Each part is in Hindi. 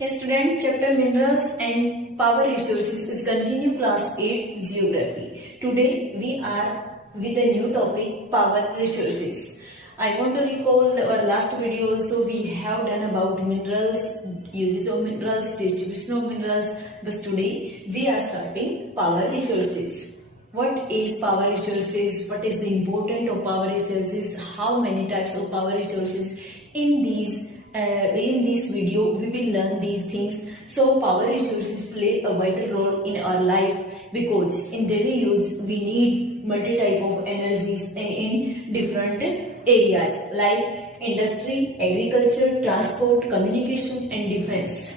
Yes, student, chapter minerals and power resources is continue class 8 geography. Today we are with a new topic power resources. I want to recall our last video also we have done about minerals, uses of minerals, distribution of minerals, but today we are starting power resources. What is power resources? What is the importance of power resources? How many types of power resources? In this video we will learn these things. So power resources play a vital role in our life because in daily use we need multi type of energies in different areas like industry, agriculture, transport, communication and defense.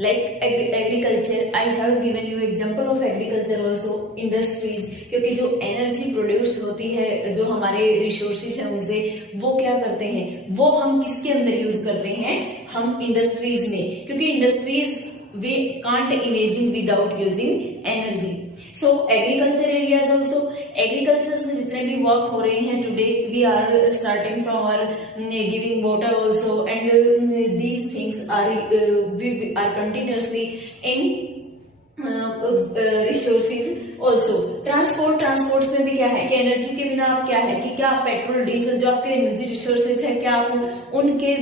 Like agriculture, I have given you example of agriculture also, industries, क्योंकि जो एनर्जी प्रोड्यूस होती है, जो हमारे रिसोर्सेज हैं उनसे, वो क्या करते हैं, वो हम किसके अंदर यूज करते हैं, हम इंडस्ट्रीज में, क्योंकि industries we can't imagine without using energy. So agriculture areas also, agriculture में जितने भी वर्क हो रहे हैं today we are starting from our giving water also and these things we are continuously in resources also. Transport में भी क्या है कि एनर्जी के बिना आप क्या है कि क्या आप पेट्रोल डीजल जो आपके एनर्जी रिसोर्सेज है, क्या आप उनके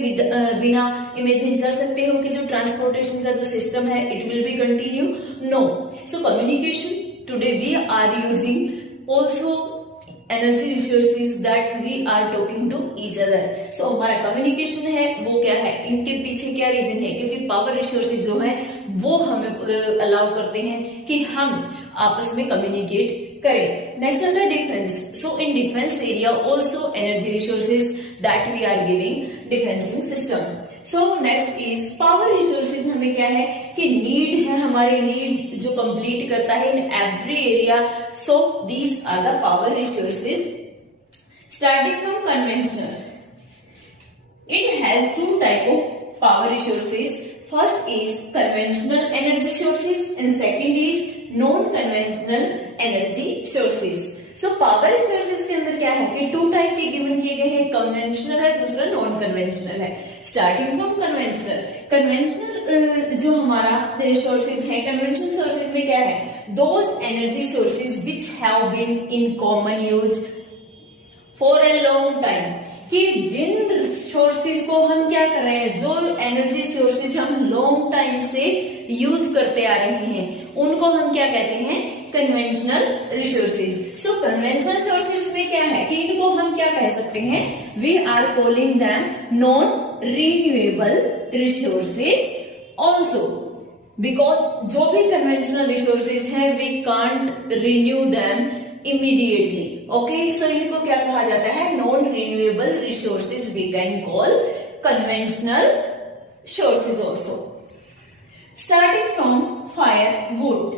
बिना इमेजिन कर सकते हो कि जो ट्रांसपोर्टेशन का जो सिस्टम है it will be continue? No. So communication, today we are using also energy resources that we are talking to each other. So हमारा कम्युनिकेशन है वो क्या है, इनके पीछे क्या रीजन है, क्योंकि पावर रिसोर्सेज जो है वो हमें अलाउ करते हैं कि हम आपस में कम्युनिकेट करें. नेक्स्ट आता है defence. So in defence area also energy resources that we are giving defencing system. So next is power resources. हमें क्या है कि नीड है, हमारे नीड जो कंप्लीट करता है in every area. So these are the power resources. Starting from conventional, it has two type of power resources. First is conventional energy sources and second is non-conventional energy sources. So power resources के अंदर क्या है कि टू टाइप के गिवन किए गए हैं, कन्वेंशनल है, दूसरा नॉन कन्वेंशनल है. Starting from conventional. कन्वेंशनल जो हमारा सोर्सेज है, कन्वेंशनल सोर्सेज में क्या है, those energy sources which have been in common use for a long time. कि जिन सोर्सेज को हम क्या कर रहे हैं, जो एनर्जी सोर्सेज हम लॉन्ग टाइम से यूज करते आ रहे हैं, उनको हम क्या कहते हैं, कन्वेंशनल रिसोर्सेज. सो कन्वेंशनल सोर्सेज में क्या है कि इनको हम क्या कह सकते हैं, we are calling them non renewable resources also, because जो भी कन्वेंशनल रिसोर्सेज है we can't renew them immediately. Okay, so इनको क्या कहा जाता है, non renewable resources we can call conventional sources also. Starting from fire wood,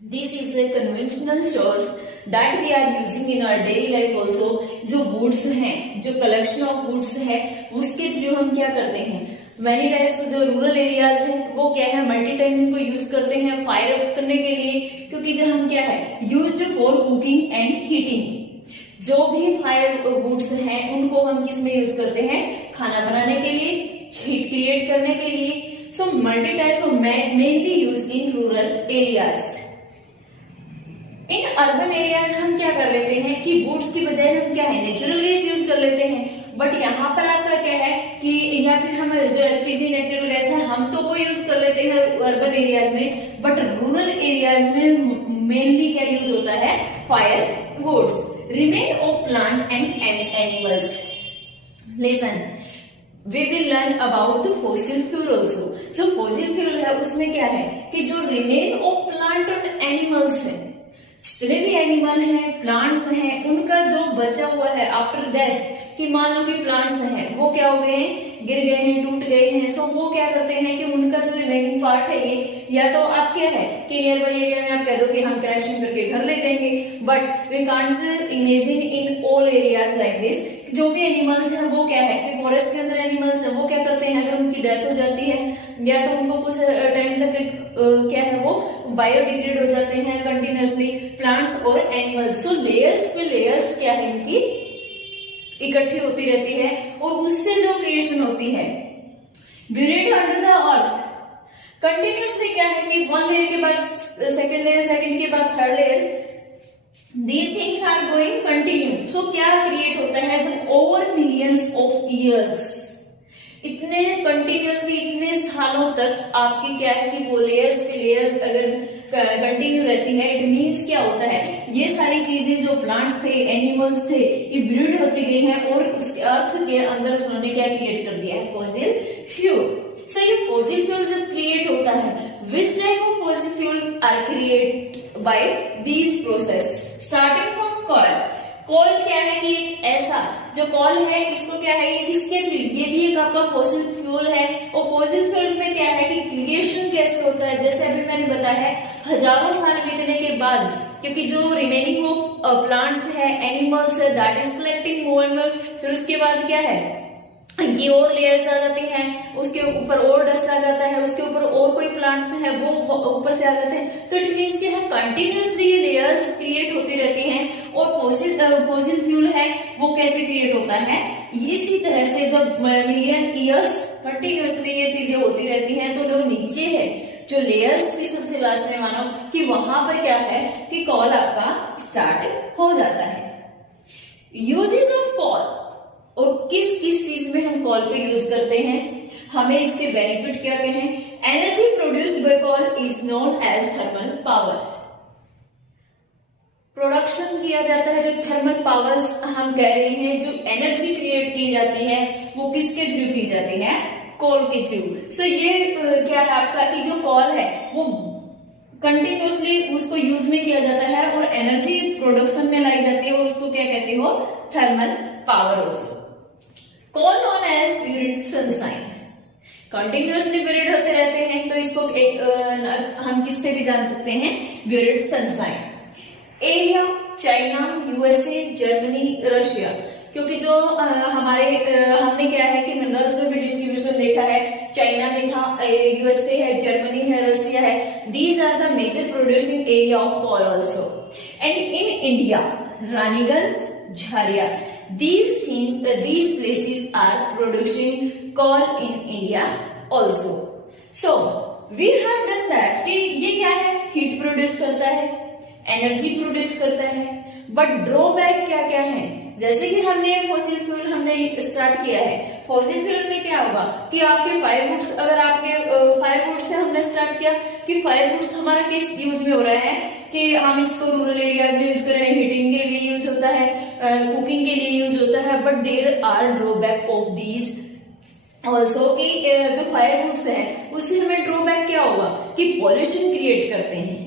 this is a conventional source that we are using in our daily life also. जो वुड्स हैं, जो कलेक्शन ऑफ वुड्स है, उसके थ्रू हम क्या करते हैं, मैनी टाइप्स जो रूरल एरियाज है वो क्या है, मल्टी टाइम इनको यूज करते हैं फायर अप करने के लिए, क्योंकि जो हम क्या है used for cooking and heating. जो भी फायर वुड्स हैं उनको हम किस में यूज करते हैं, खाना बनाने के लिए, हीट क्रिएट करने के लिए. So multi types of mainly use in rural areas. In urban areas हम क्या कर लेते हैं कि वुड्स की बजाय हम क्या है नेचुरल गैस यूज कर लेते हैं. बट यहाँ पर आपका क्या है कि या फिर हम जो एलपीजी नेचुरल गैस है हम तो वो यूज कर लेते हैं अर्बन एरियाज में, बट रूरल एरियाज में मेनली क्या यूज होता है, fire woods. Remain of plant and animals. Listen, we will learn about the fossil fuel also. जो फॉसिल फ्यूल है उसमें क्या है कि जो remain of plant and animals है, जितने भी एनिमल हैं, प्लांट्स हैं, उनका जो बचा हुआ है आफ्टर डेथ, कि मान लो कि प्लांट्स हैं वो क्या हो गए हैं, गिर गए हैं, टूट गए हैं. सो वो क्या करते हैं कि उनका जो रिमेनिंग पार्ट है ये, या तो आप क्या है कि नियर बाई एरिया में आप कह दो कि हम करेक्शन करके घर ले जाएंगे, but we can't imagine in all areas like this. जो भी एनिमल्स हैं वो क्या है कि फॉरेस्ट के अंदर एनिमल्स हैं वो क्या करते हैं, अगर उनकी डेथ हो जाती है या तो उनको कुछ टाइम तक क्या है वो बायोडिग्रेड हो जाते हैं कंटिन्यूसली, प्लांट्स और एनिमल्स. सो लेयर्स पे लेयर्स क्या है इनकी इकट्ठी होती रहती है और उससे जो क्रिएशन होती है buried under the earth. Continuously क्या है कि वन लेयर के बाद सेकंड लेयर, सेकंड के बाद third layer, these things are going continue. So क्या क्रिएट होता है जब ओवर मिलियंस ऑफ ईयर्स, इतने कंटिन्यूसली इतने सालों तक आपकी क्या है कि वो लेयर्स पे लेयर्स अगर कंटिन्यू रहती है, इट मीन्स क्या होता है, ये सारी चीजें जो प्लांट्स थे, एनिमल्स थे, ये ब्रीड होती गई हैं और उसके अर्थ के अंदर उन्होंने क्या क्रिएट कर दिया है, फॉसिल फ्यूल. सो ये फॉसिल फ्यूल जब क्रिएट होता है, which type of fossil fuels are create by these process starting from coal. Coal क्या है कि एक ऐसा जो कॉल है, इसको क्या है, ये किसके थ्रू, ये भी एक आपका फॉसिल फ्यूल है. और फॉसिल फ्यूल में क्या है कि क्रिएशन कैसे होता है, जैसे अभी मैंने बताया है, हजारों साल बीतने के बाद, क्योंकि जो रिमेनिंग ऑफ प्लांट्स है, एनिमल्स है, that is collecting more and more. फिर उसके बाद क्या है कि और लेयर्स आ जाती हैं, उसके ऊपर और डस्ट आ जाता है, उसके ऊपर और कोई प्लांट्स है वो ऊपर से आ जाते हैं. तो इट मीन्स क्या है, कंटिन्यूसली ये लेयर्स क्रिएट होती रहती हैं. और फॉसिल फ्यूल है वो कैसे क्रिएट होता है, इसी तरह से जब मिलियन ईयर्स कंटिन्यूसली ये चीजें होती रहती हैं, तो जो नीचे है जो लेयर्स थी सबसे लास्ट में, मानो कि वहां पर क्या है कि कॉल आपका स्टार्ट हो जाता है. यूजेस ऑफ कॉल, और किस किस चीज में हम कॉल को यूज करते हैं, हमें इससे बेनिफिट क्या क्या है. Energy produced by coal is known as thermal power. Production किया जाता है, जो थर्मल पावर्स हम कह रहे हैं, जो एनर्जी क्रिएट की जाती है, वो किसके थ्रू की जाती है, कॉल के थ्रू. सो ये क्या है आपका कि जो कॉल है वो कंटिन्यूसली उसको यूज में किया जाता है और एनर्जी प्रोडक्शन में लाई जाती है, और उसको क्या कहते हो, thermal power. Also coal known as buried sunshine. Continuously buried होते रहते हैं, तो इसको हम किससे भी जान सकते हैं, buried sunshine. Area China, USA, Germany, Russia, क्योंकि जो हमारे हमने क्या है कि मिनरल्स में भी डिस्ट्रीब्यूशन देखा है, चाइना में था, यूएसए है, जर्मनी है, रशिया है. These are the major producing area of coal also. And in India Raniganj, Jharia, these places are producing coal in India also. So we have done that कि ये क्या है, हीट प्रोड्यूस करता है, एनर्जी प्रोड्यूस करता है, बट ड्रॉबैक क्या क्या है. जैसे कि हमने फॉसिल फ्यूल हमने स्टार्ट किया है, फॉसिल फ्यूल में क्या होगा कि आपके 5 वुड्स, अगर आपके 5 वुड से हमने स्टार्ट किया कि 5 वुड्स हमारा किस यूज में हो रहा है कि हम इसको रूरल एरियाज में यूज कर रहे हैं, हीटिंग के लिए यूज होता है, कुकिंग के लिए यूज होता है. But there are drawback of these also कि जो 5 वुड्स है उससे हमें ड्रॉबैक क्या होगा कि पॉल्यूशन क्रिएट करते हैं.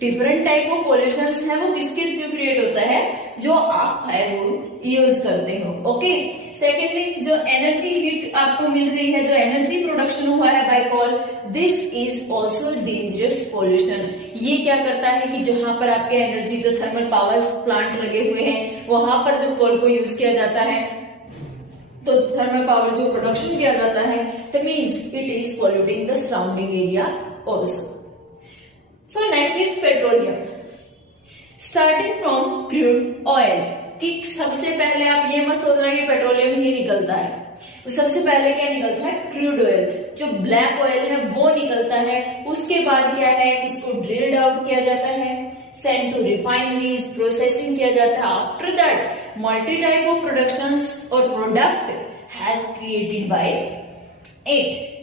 डिफरेंट टाइप ऑफ पॉल्यूशन है वो किसके थ्रू क्रिएट होता है, जो आप फायरवुड यूज करते हो. ओके. सेकेंडली, जो एनर्जी हीट आपको मिल रही है, जो एनर्जी प्रोडक्शन हुआ है by coal, this is also dangerous pollution. ये क्या करता है कि जहां पर आपके एनर्जी जो थर्मल पावर प्लांट लगे हुए हैं, वहां पर जो कॉल को यूज किया जाता है, तो थर्मल पावर जो प्रोडक्शन किया जाता है, that means it is polluting the surrounding area also. So next is petroleum. Starting from crude oil, कि सबसे पहले आप ये मत सोचना कि पेट्रोलियम ही निकलता है. तो सबसे पहले क्या निकलता है, क्रूड ऑयल, जो ब्लैक ऑयल है वो निकलता है. उसके बाद क्या है, इसको ड्रिल्ड आउट किया जाता है, सेंड टू रिफाइनरीज, प्रोसेसिंग किया जाता है. After that multi type of productions और product has created by it.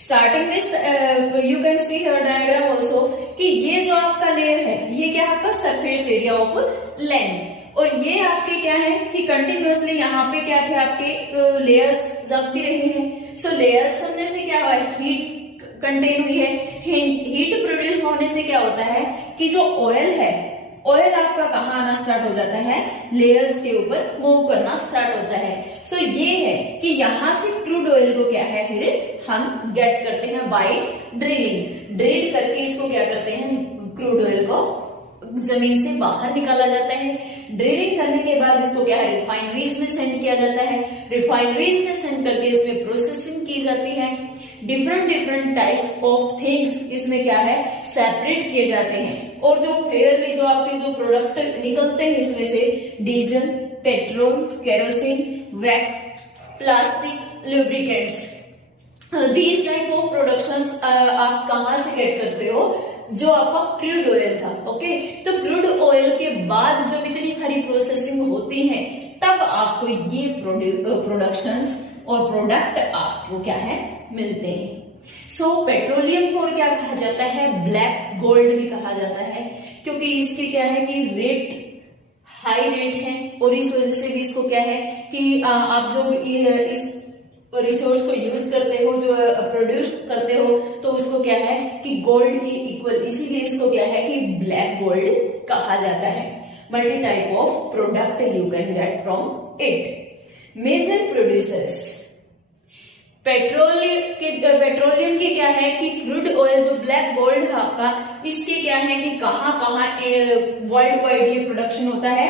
Starting this you can see here diagram also कि ये जो आपका लेयर है, ये क्या आपका सरफेस एरिया ऑफ लैंड, और ये आपके क्या है कि कंटिन्यूसली यहाँ पे क्या थे आपके लेयर्स जमती रही हैं. सो लेयर्स बनने से क्या हुआ है, हीट कंटेन हुई है. हीट प्रोड्यूस होने से क्या होता है कि जो ऑयल है, ऑयल आपका कहाँ आना स्टार्ट हो जाता है, लेयर्स के ऊपर मूव करना स्टार्ट होता है. सो ये है कि यहाँ से क्रूड ऑयल को क्या है फिर हम गेट करते हैं बाय ड्रिलिंग. ड्रिल करके इसको क्या करते हैं, क्रूड ऑयल को जमीन से बाहर निकाला जाता है. ड्रिलिंग करने के बाद इसको क्या है, रिफाइनरीज में सेंड किया जाता है. रिफाइनरीज में सेंड करके इसमें प्रोसेसिंग की जाती है. डिफरेंट टाइप्स ऑफ थिंग्स इसमें क्या है, सेपरेट किए जाते हैं. और जो फेयरली जो आपके जो प्रोडक्ट निकलते हैं इसमें से, diesel, petrol, kerosene, wax, plastic, lubricants, these type of productions आप कहाँ से गेट करते हो, जो आपका क्रूड ऑयल था, ओके। तो क्रूड ऑयल के बाद जब इतनी सारी प्रोसेसिंग होती है तब आपको ये प्रोडक्शंस और प्रोडक्ट आपको क्या है मिलते हैं। सो पेट्रोलियम को क्या कहा जाता है, ब्लैक गोल्ड भी कहा जाता है, क्योंकि इसके क्या है कि रेट हाई रेट है, और इस वजह से भी इसको क्या है कि आप जो इस रिसोर्स को यूज करते हो, जो प्रोड्यूस करते हो, तो उसको क्या है कि गोल्ड की इक्वल, इसीलिए इसको क्या है कि ब्लैक गोल्ड कहा जाता है। Multi type of product you can get from it. Major producers petroleum के क्या है कि क्रूड ऑयल जो ब्लैक गोल्ड है आपका, इसके क्या है कि कहां वर्ल्ड वाइड ये प्रोडक्शन होता है,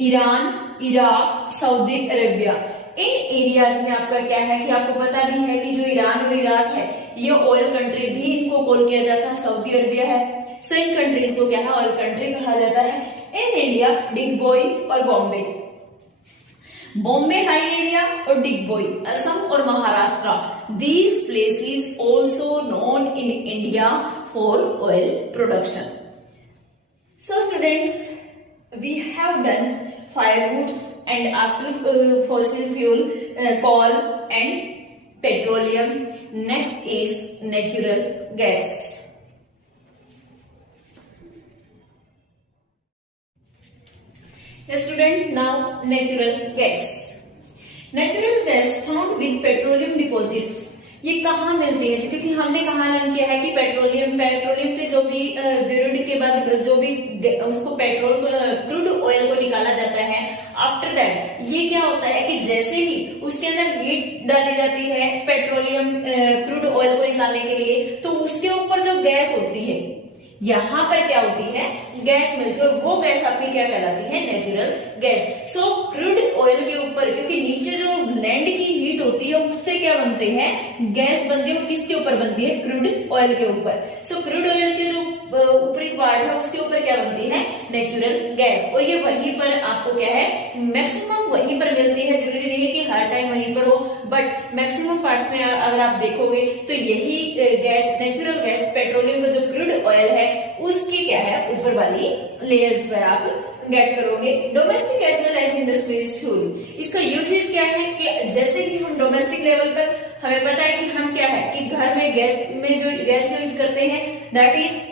ईरान, इराक, सऊदी अरेबिया, इन एरियाज में आपका क्या है कि आपको पता भी है कि जो ईरान और इराक है ये ऑयल कंट्री भी इनको कॉल किया जाता है, सऊदी अरेबिया है, सो इन कंट्रीज को क्या है ऑयल कंट्री कहा जाता है। इन इंडिया डिगबोई और बॉम्बे, बॉम्बे हाई एरिया और डिगबोई असम और Maharashtra, these places also known in India for oil production. So students, we have done firewoods and after fossil fuel, coal and petroleum. Next is natural gas. Yes, student, now natural gas. Natural gas found with petroleum deposits. ये कहाँ मिलती है, क्योंकि हमने कहा लर्न किया है कि पेट्रोलियम पे जो भी ब्यूरिड के बाद जो भी उसको पेट्रोल क्रूड ऑयल को निकाला जाता है, आफ्टर दैट ये क्या होता है कि जैसे ही उसके अंदर हीट डाली जाती है पेट्रोलियम क्रूड ऑयल को निकालने के लिए, तो उसके ऊपर जो गैस होती है, यहाँ पर क्या होती है गैस मिलती है, और वो गैस आपकी क्या कहलाती है नेचुरल गैस। सो क्रूड ऑयल के ऊपर, क्योंकि नीचे जो लैंड की हीट होती है उससे क्या बनते हैं गैस बनती है, और किसके ऊपर बनती है क्रूड ऑयल के ऊपर। सो क्रूड ऑयल के जो ऊपरी पार्ट है उसके ऊपर क्या बनती है नेचुरल गैस, और ये वहीं पर आपको क्या है मैक्सिमम वहीं पर मिलती है, जरूरी नहीं है कि हर टाइम वहीं पर हो, बट मैक्सिमम पार्ट्स में अगर आप देखोगे तो यही गैस नेचुरल गैस पेट्रोलियम का जो क्रूड ऑयल है उसकी क्या है ऊपर वाली लेयर्स पर आप गेट करोगे। Domestic as well as industrial fuel, इसका यूजेस क्या है कि जैसे कि हम डोमेस्टिक लेवल पर हमें पता है कि हम क्या है कि घर में गैस में जो गैस यूज करते हैं that is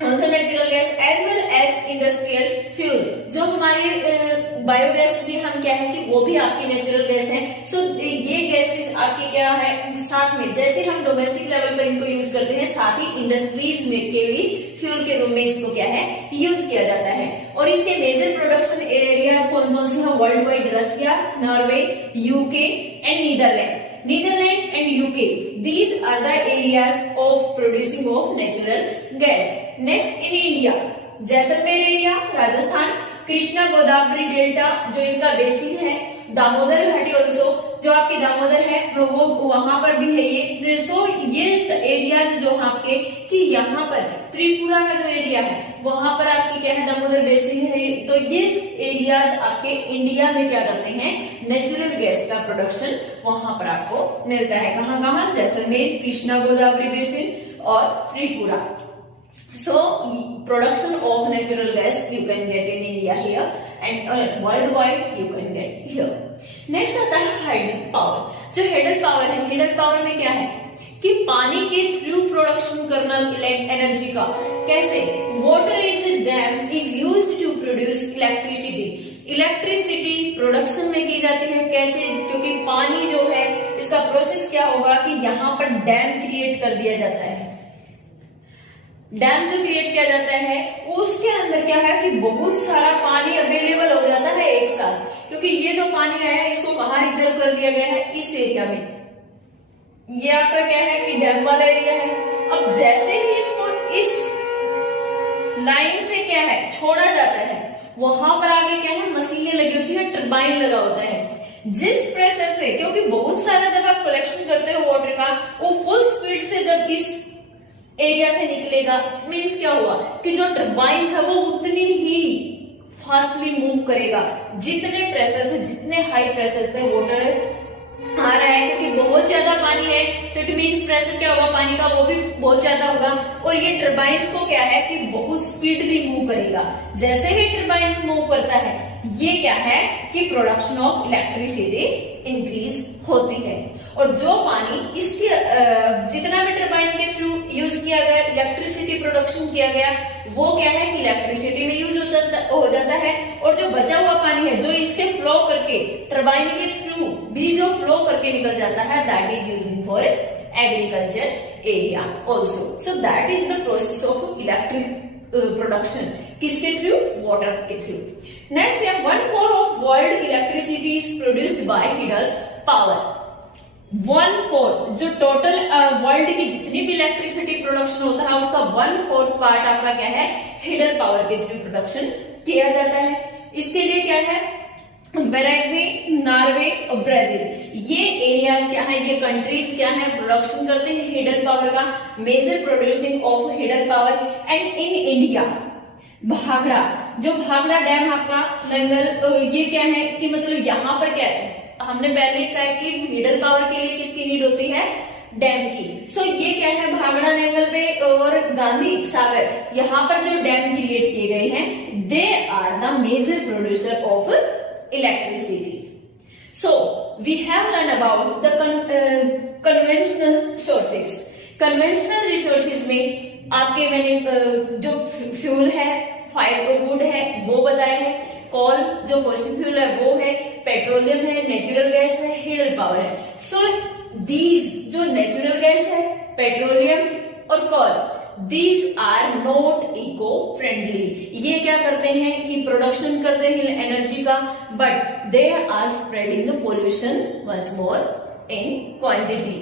also natural gas as well as industrial fuel, जो हमारे बायोगैस भी हम क्या है कि वो भी आपकी नेचुरल गैस है। सो ये गैसेस आपकी क्या है साथ में, जैसे हम डोमेस्टिक लेवल पर इनको यूज करते हैं, साथ ही इंडस्ट्रीज में के भी फ्यूल के रूप में इसको क्या है यूज किया जाता है। और इसके मेजर प्रोडक्शन एरियाज कौन कौन से हैं world wide, Russia, Norway, UK and Netherland and UK, these are the areas of producing of natural gas. Next in India, Jaisalmer area, Rajasthan, Krishna Godavari delta जो इनका बेसिन है, दामोदर घाटी ऑल्सो जो आपकी दामोदर है वो वहां पर भी है ये। सो ये एरियाज जो आपके कि यहाँ पर त्रिपुरा का जो एरिया है वहां पर आपकी क्या है दामोदर बेसिन है, तो ये एरियाज आपके इंडिया में क्या करते हैं नेचुरल गैस का प्रोडक्शन वहां पर आपको मिलता है। कहाँ कहाँ, जैसलमेर, कृष्णा गोदावरी बेसिन और Tripura. So production of natural gas you can get in India here and worldwide you can get here. Next आता है हाइडल पावर। जो हाइडल पावर है, हाइडल पावर में क्या है कि पानी के थ्रू प्रोडक्शन करना एनर्जी का। कैसे? Water is dam is used to produce electricity. Electricity production में की जाती है कैसे? क्योंकि पानी जो है इसका प्रोसेस क्या होगा कि यहाँ पर डैम क्रिएट कर दिया जाता है। डैम जो क्रिएट किया जाता है उसके अंदर क्या है कि बहुत सारा पानी अवेलेबल हो जाता है एक साथ, क्योंकि ये जो पानी आया है इसको कहाँ रिजर्व कर दिया गया है, इस एरिया में। ये आपका क्या है कि डैम वाला एरिया है। अब जैसे ही इसको इस लाइन से क्या है छोड़ा जाता है, वहां पर आगे क्या है मशीनें लगी होती है, टरबाइन लगा होता है। जिस प्रेशर से, क्योंकि बहुत सारा जब आप कलेक्शन करते हो वाटर का, वो फुल स्पीड से जब इस एरिया से निकलेगा, मीन्स क्या हुआ कि जो टरबाइन है वो उतनी ही फास्टली मूव करेगा जितने प्रेशर से, जितने हाई प्रेशर से वाटर आ रहा है। क्योंकि बहुत ज्यादा पानी है तो इट मीन्स प्रेशर क्या होगा पानी का, वो भी बहुत ज्यादा होगा। और ये टर्बाइंस को क्या है कि बहुत स्पीडली मूव करेगा। जैसे ही टर्बाइंस मूव करता है, ये क्या है कि प्रोडक्शन ऑफ इलेक्ट्रिसिटी इंक्रीज होती है। और जो पानी इसके जितना भी टर्बाइन के थ्रू यूज किया गया, इलेक्ट्रिसिटी प्रोडक्शन किया गया, वो क्या है कि इलेक्ट्रिसिटी में यूज हो जाता है। और जो बचा हुआ पानी है जो इससे फ्लो करके टर्बाइन के थ्रू भी जो फ्लो करके निकल जाता है, that is using for agriculture area also. So that is the process of electric production, किसके थ्रू, वाटर के थ्रू। नेक्स्ट है 1/4 of world electricity is produced by hydel power. 1/4 जो टोटल वर्ल्ड की जितनी भी इलेक्ट्रिसिटी प्रोडक्शन होता है उसका 1/4 पार्ट आपका क्या है, हिडल पावर के थ्रू प्रोडक्शन किया जाता है। इसके लिए क्या है, पैराग्वे, नॉर्वे और ब्राजील, ये एरियाज क्या है, ये कंट्रीज क्या है, प्रोडक्शन करते हैं हिडल पावर का, major producing of hydel power. And in India Bhakra, जो भाखड़ा डैम आपका नंगल, ये क्या है कि मतलब यहाँ पर क्या है, हमने पहले कहा कि हिडल पावर के लिए किसकी नीड होती है, डैम की। सो ये क्या है, भाखड़ा नेंगल पे और गांधी सागर, यहाँ पर जो डैम क्रिएट किए गए हैं, they are the major producer of electricity. So we have learn about the conventional sources. Conventional resources में आपके मैंने जो फ्यूल है, फायर वुड है वो बताया है, कोल जो फॉसिल फ्यूल है वो है, पेट्रोलियम है, नेचुरल गैस है, हिडल पावर है। सो दीज जो नेचुरल गैस है, पेट्रोलियम और coal, these are not eco friendly. ये क्या करते हैं कि प्रोडक्शन करते हैं एनर्जी का, but they are spreading the pollution once more in quantity.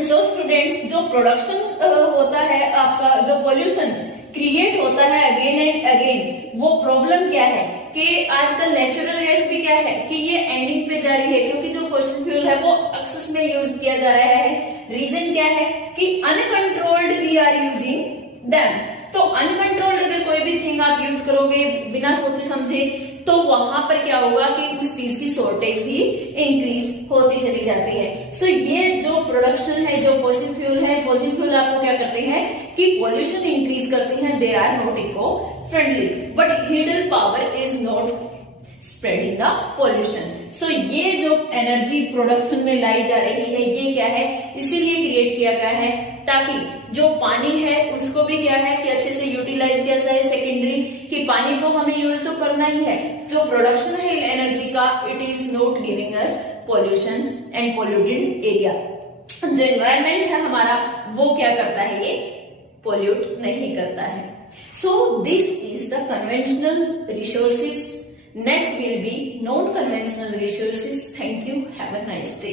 So students, जो प्रोडक्शन होता है आपका, जो पोल्यूशन क्रिएट होता है अगेन एंड अगेन, वो प्रॉब्लम क्या है कि आजकल नेचुरल गैस भी क्या है कि ये एंडिंग पे जा रही है, क्योंकि जो फॉसिल फ्यूल है वो एक्सेस में यूज किया जा रहा है। रीजन क्या है कि uncontrolled we are using them. तो अनकंट्रोल्ड अगर कोई भी थिंग आप यूज करोगे बिना सोचे समझे, तो वहां पर क्या होगा कि उस चीज की शॉर्टेज ही इंक्रीज होती चली जाती है। सो ये जो प्रोडक्शन है, जो फॉसिल फ्यूल है, फॉसिल फ्यूल आपको क्या करते हैं कि पॉल्यूशन इंक्रीज करते हैं, they are not eco friendly, but hydel power is not spreading the pollution. So ये जो एनर्जी प्रोडक्शन में लाई जा रही है, ये क्या है, इसीलिए क्रिएट किया गया है ताकि जो पानी है उसको भी क्या है कि अच्छे से यूटिलाइज किया जाए। सेकेंडरी कि पानी को हमें यूज तो करना ही है, जो प्रोडक्शन है एनर्जी का, it is not giving us pollution and polluted area. जो एनवायरमेंट है हमारा वो क्या करता है, ये पोल्यूट नहीं करता है। So this is the conventional resources. Next will be non-conventional resources. Thank you. Have a nice day.